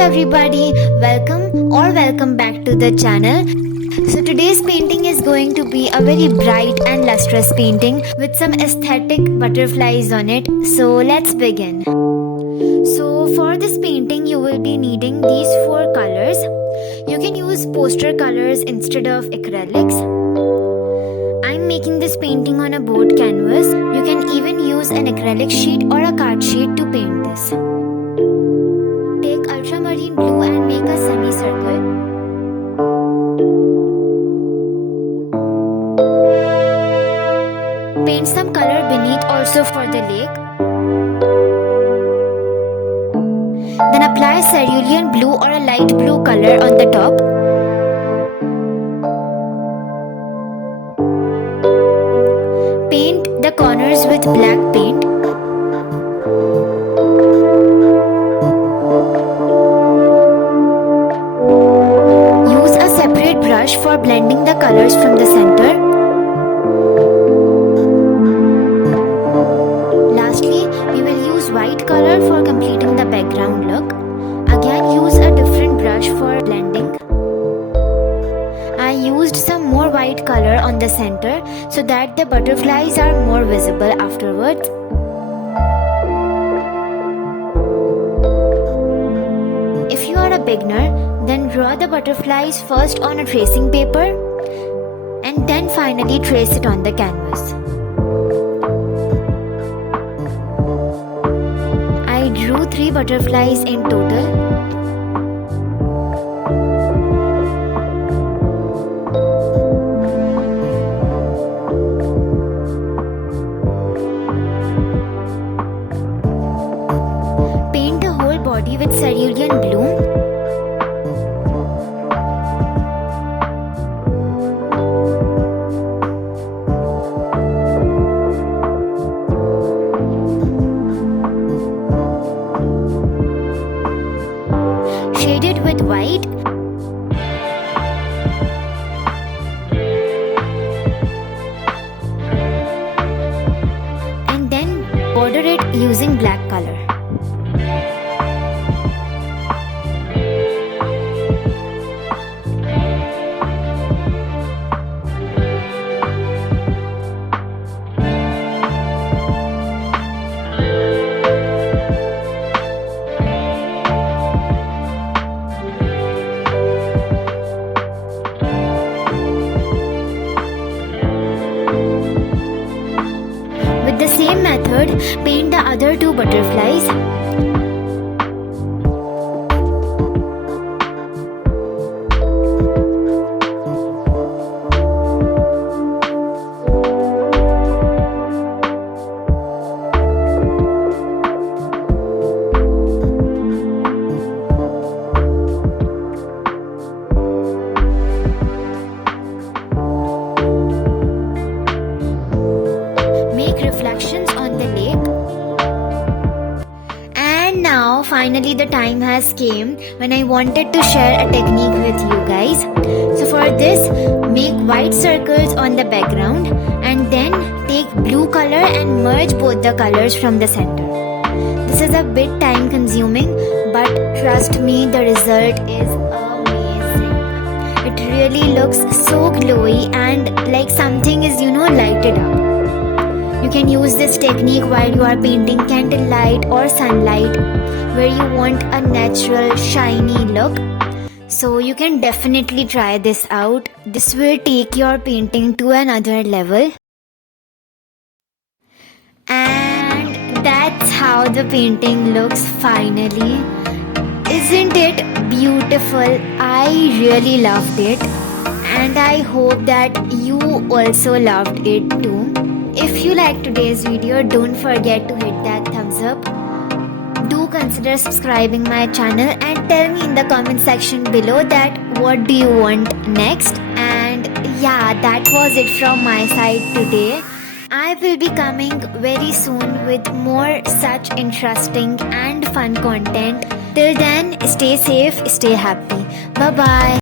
everybody, welcome back to the channel. So today's painting is going to be a very bright and lustrous painting with some aesthetic butterflies on it. So let's begin. So for this painting you will be needing these 4 colors. You can use poster colors instead of acrylics. I'm making this painting on a board canvas. You can even use an acrylic sheet or a card sheet to paint this. Take ultramarine blue and make a semicircle. Paint some color beneath also for the lake. Then apply cerulean blue or a light blue color on the top. Paint the corners with black paint. Use a separate brush for blending the colors from the center. Lastly, we will use white color for completing the background look. Again, use a different brush for blending. I used some more white color on the center so that the butterflies are more visible afterwards. If you are a beginner, then draw the butterflies first on a tracing paper and then finally trace it on the canvas. I drew 3 butterflies in total. Paint the whole body with cerulean blue. Shade it with white. And then border it using black color. With the same method, paint the other 2 butterflies. Reflections on the lake. And now finally the time has came when I wanted to share a technique with you guys. So for this, make white circles on the background and then take blue color and merge both the colors from the center. This is a bit time consuming, but trust me, the result is amazing. It really looks so glowy and like something is lighted up. You can use this technique while you are painting candlelight or sunlight where you want a natural shiny look. So you can definitely try this out. This will take your painting to another level. And that's how the painting looks finally. Isn't it beautiful? I really loved it. And I hope that you also loved it too. If you liked today's video, don't forget to hit that thumbs up. Do consider subscribing my channel and tell me in the comment section below that what do you want next. And yeah, that was it from my side today. I will be coming very soon with more such interesting and fun content. Till then, stay safe, stay happy. Bye bye.